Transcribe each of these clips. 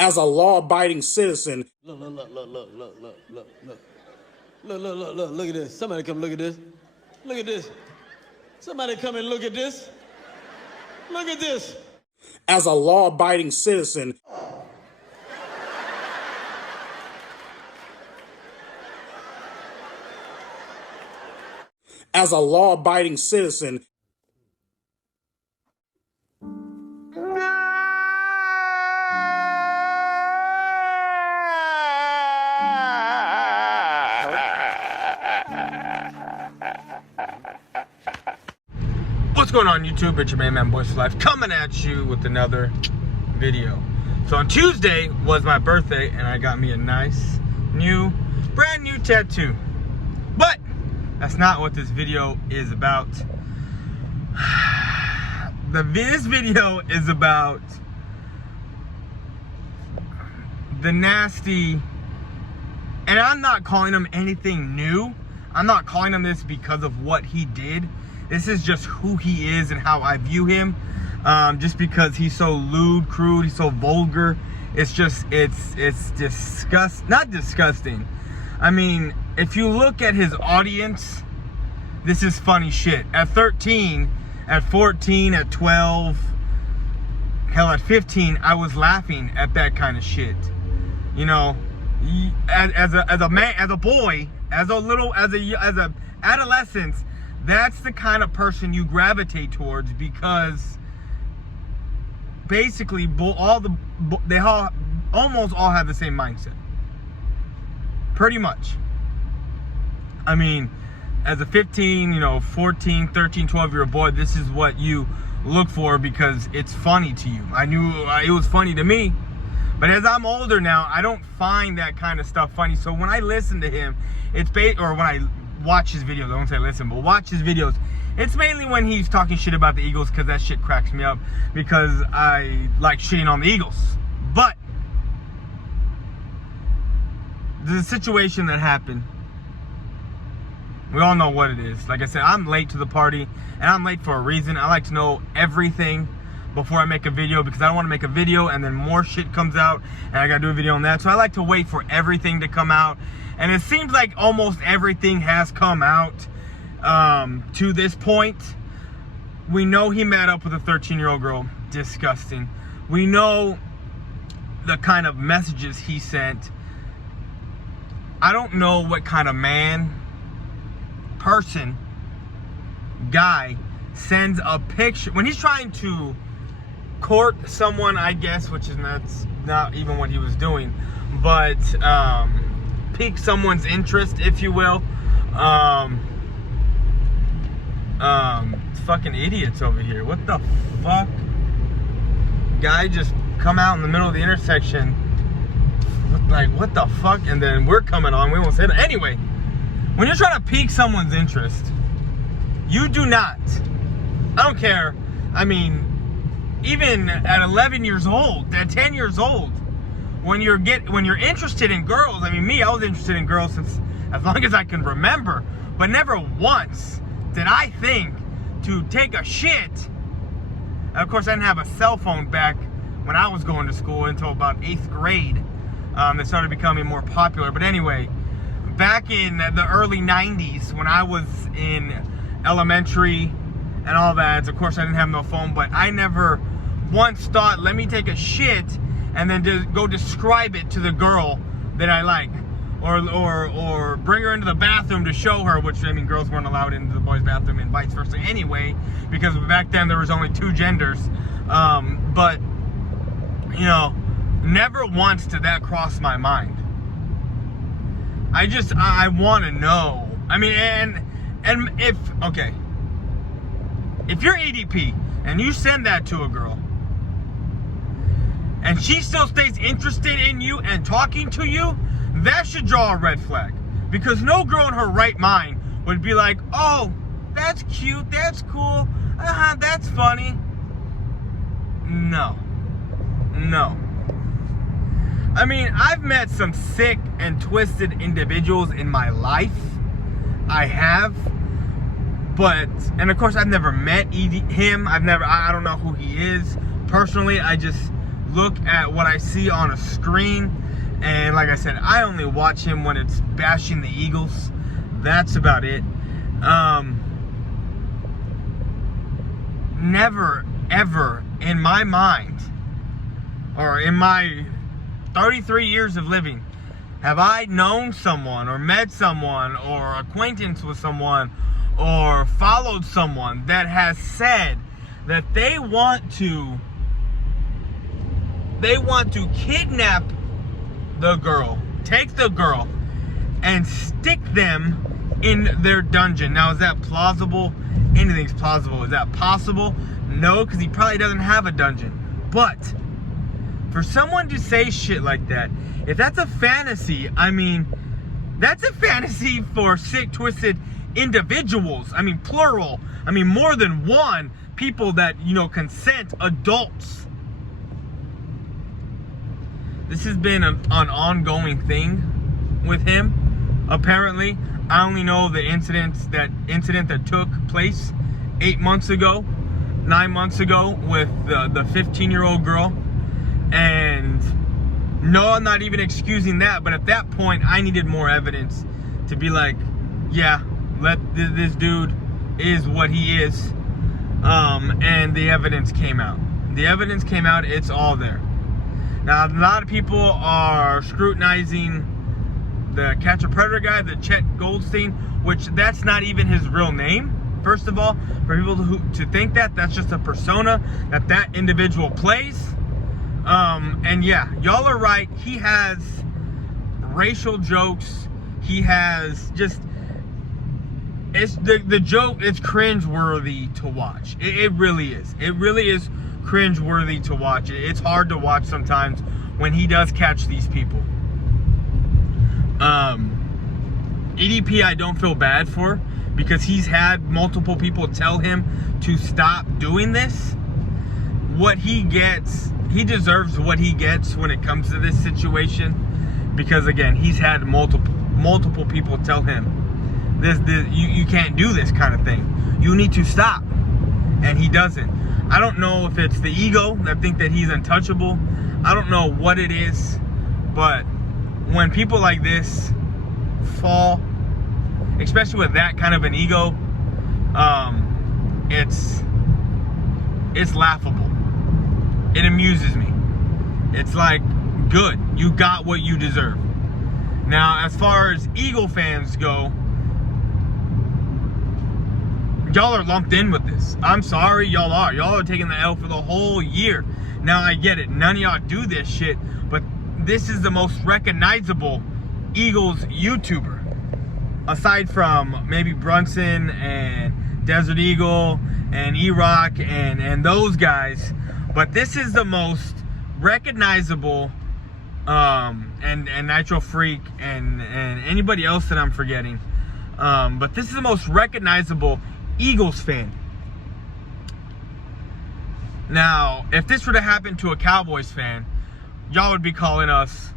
as a law-abiding citizen. Look at this. Somebody come look at this. Look at this. Somebody come and look at this. Look at this. As a law-abiding citizen. As a law-abiding citizen. What's going on YouTube? It's your main man Boys for Life coming at you with another video. So on Tuesday was my birthday and I got me a nice brand new tattoo. But that's not what this video is about. This video is about the nasty, and I'm not calling him anything new. I'm not calling him this because of what he did. This is just who he is and how I view him. Just because he's so lewd, crude, he's so vulgar. It's just, it's not disgusting. I mean, if you look at his audience, this is funny shit. At 13, at 14, at 12, hell, at 15, I was laughing at that kind of shit. You know, as a man, as a boy, as a adolescent, that's the kind of person you gravitate towards, because basically they almost all have the same mindset. Pretty much. I mean, as a 15, 14, 13, 12-year-old boy, this is what you look for because it's funny to you. I knew it was funny to me. But as I'm older now, I don't find that kind of stuff funny. So when I listen to him, or when I watch his videos, I won't say listen, but watch his videos, it's mainly when he's talking shit about the Eagles, because that shit cracks me up, because I like shitting on the Eagles. But the situation that happened, we all know what it is. Like I said, I'm late to the party, and I'm late for a reason. I like to know everything before I make a video, because I don't want to make a video and then more shit comes out and I gotta do a video on that. So I like to wait for everything to come out, and it seems like almost everything has come out to this point. We know he met up with a 13-year-old girl. Disgusting. We know the kind of messages he sent. I don't know what kind of man, person, guy sends a picture when he's trying to court someone, I guess, which is not even what he was doing, but pique someone's interest, if you will. Fucking idiots over here. What the fuck? Guy just come out in the middle of the intersection, like, what the fuck? And then we're coming on, we won't say that. Anyway, when you're trying to pique someone's interest, you do not, I don't care, I mean, even at 11 years old, at 10 years old, when you're interested in girls, I mean, I was interested in girls since as long as I can remember, but never once did I think to take a shit. And of course, I didn't have a cell phone back when I was going to school until about 8th grade. They started becoming more popular. But anyway, back in the early 90s, when I was in elementary and all that, of course I didn't have no phone, but I never once thought, let me take a shit and then just go describe it to the girl that I like, or bring her into the bathroom to show her, which, I mean, girls weren't allowed into the boys' bathroom and vice versa anyway, because back then there was only 2 genders. But never once did that cross my mind. I want to know. I mean, and if you're EDP and you send that to a girl and she still stays interested in you and talking to you, that should draw a red flag. Because no girl in her right mind would be like, oh, that's cute, that's cool, that's funny. No. I mean, I've met some sick and twisted individuals in my life. I have. But, and of course, I've never met him. I don't know who he is. Personally, I just look at what I see on a screen. And like I said, I only watch him when it's bashing the Eagles. That's about it. Never, ever in my mind, or in my 33 years of living, have I known someone or met someone or acquaintance with someone or followed someone that has said that they want to kidnap the girl, take the girl, and stick them in their dungeon. Now, is that plausible? Anything's plausible. Is that possible? No, because he probably doesn't have a dungeon. But for someone to say shit like that, if that's a fantasy, I mean, that's a fantasy for sick, twisted individuals. I mean, plural. I mean, more than one people that, you know, consent, adults. This has been an ongoing thing with him, apparently. I only know the incident that took place 9 months ago with the 15-year-old girl. And no, I'm not even excusing that, but at that point, I needed more evidence to be like, yeah, this dude is what he is. And the evidence came out. It's all there. Now, a lot of people are scrutinizing the Catch a Predator guy, the Chet Goldstein, which that's not even his real name. First of all, for people to think that's just a persona that individual plays. And yeah, y'all are right. He has racial jokes. He has just, it's the joke. It's cringeworthy to watch. It really is. It really is cringeworthy to watch. It's hard to watch sometimes when he does catch these people. EDP I don't feel bad for, because he's had multiple people tell him to stop doing this. What he gets, he deserves what he gets when it comes to this situation, because again, he's had multiple people tell him you can't do this kind of thing. You need to stop, and he doesn't. I don't know if it's the ego that think that he's untouchable. I don't know what it is, but when people like this fall, especially with that kind of an ego, it's laughable. It amuses me. It's like, good, you got what you deserve. Now, as far as Eagle fans go, y'all are lumped in with this. I'm sorry, y'all are taking the L for the whole year. Now, I get it, none of y'all do this shit, but this is the most recognizable Eagles YouTuber, aside from maybe Brunson and Desert Eagle and E-Rock and those guys. But this is the most recognizable, and Nitro Freak and anybody else that I'm forgetting. But this is the most recognizable Eagles fan. Now, if this were to happen to a Cowboys fan, y'all would be calling us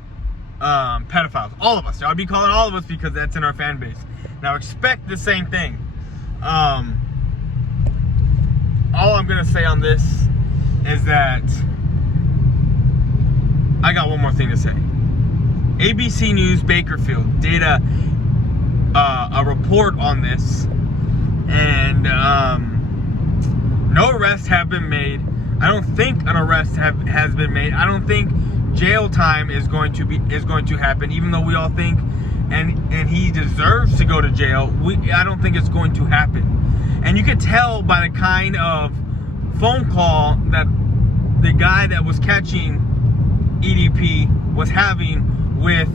pedophiles. All of us. Y'all would be calling all of us, because that's in our fan base. Now, expect the same thing. All I'm going to say on this is that I got one more thing to say. ABC News Bakerfield did a report on this, and no arrests have been made. I don't think an arrest has been made. I don't think jail time is going to happen, even though we all think and he deserves to go to jail. I don't think it's going to happen. And you could tell by the kind of phone call that the guy that was catching EDP was having with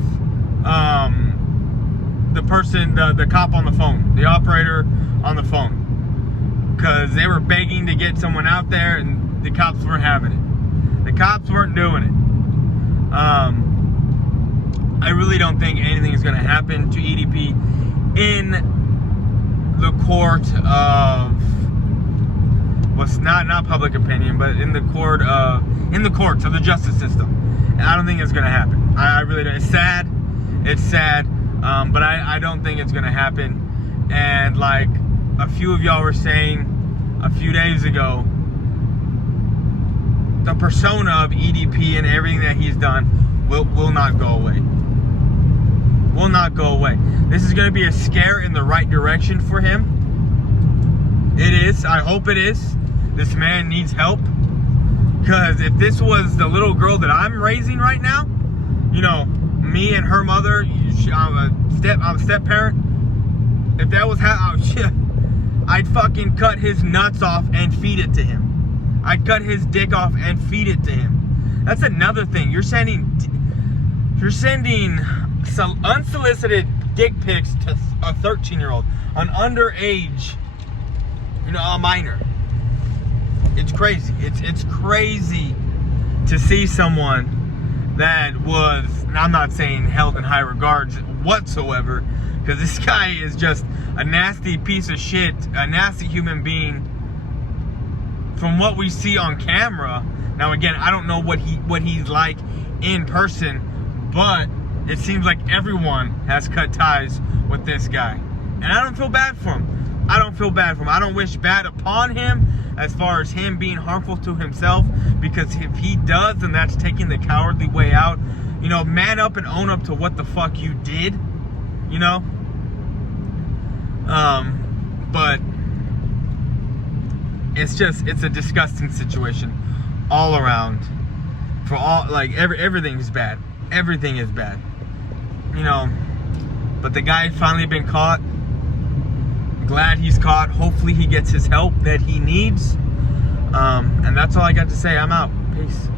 the person, the cop on the phone, the operator on the phone, because they were begging to get someone out there, and the cops weren't having it. The cops weren't doing it. I really don't think anything is going to happen to EDP in the court of what's not public opinion, but in the courts of the justice system. And I don't think it's going to happen. I really don't. It's sad. But I don't think it's going to happen. And like a few of y'all were saying a few days ago, the persona of EDP and everything that he's done will not go away. Will not go away. This is going to be a scare in the right direction for him. It is. I hope it is. This man needs help. Because if this was the little girl that I'm raising right now, you know, me and her mother, I'm a step parent. If that was how, I'd fucking cut his nuts off and feed it to him. I'd cut his dick off and feed it to him. That's another thing. You're sending some unsolicited dick pics to a 13-year-old, an underage, you know, a minor. It's crazy. It's crazy to see someone that was, and I'm not saying held in high regards whatsoever, because this guy is just a nasty piece of shit, a nasty human being from what we see on camera. Now again, I don't know what he's like in person, but it seems like everyone has cut ties with this guy. And I don't feel bad for him. I don't feel bad for him. I don't wish bad upon him as far as him being harmful to himself, because if he does, then that's taking the cowardly way out. You know, man up and own up to what the fuck you did, you know? But it's a disgusting situation all around. For all, like, everything's bad. Everything is bad. You know, but the guy finally been caught. Glad he's caught. Hopefully he gets his help that he needs. And that's all I got to say. I'm out. Peace.